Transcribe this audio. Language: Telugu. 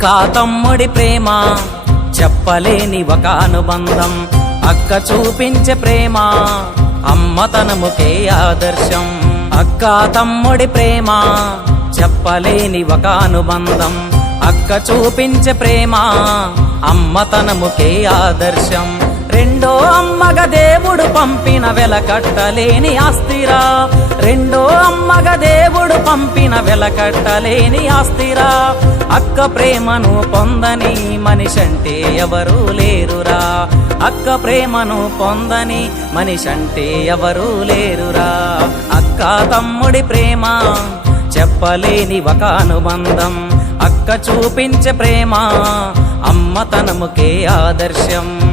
అక్క తమ్ముడి ప్రేమ. చెప్పలేని ఒక అనుబంధం అక్క చూపించే ప్రేమ. అమ్మతనముకే ఆదర్శం అక్క తమ్ముడి ప్రేమ. చెప్పలేని ఒక అనుబంధం అక్క చూపించే ప్రేమ. అమ్మతనముకే ఆదర్శం రెండో అమ్మగ దేవుడు పంపిన వెలకట్టలేని ఆస్తిరా. రెండో అమ్మగ దేవుడు పంపిన వెలకట్టలేని ఆస్తిరా. అక్క ప్రేమను పొందని మనిషంటే ఎవరూ లేరురా. అక్క ప్రేమను పొందని మనిషంటే ఎవరూ లేరురా. అక్క తమ్ముడి ప్రేమ చెప్పలేని ఒక అనుబంధం. అక్క చూపించే ప్రేమ అమ్మతనముకే ఆదర్శం.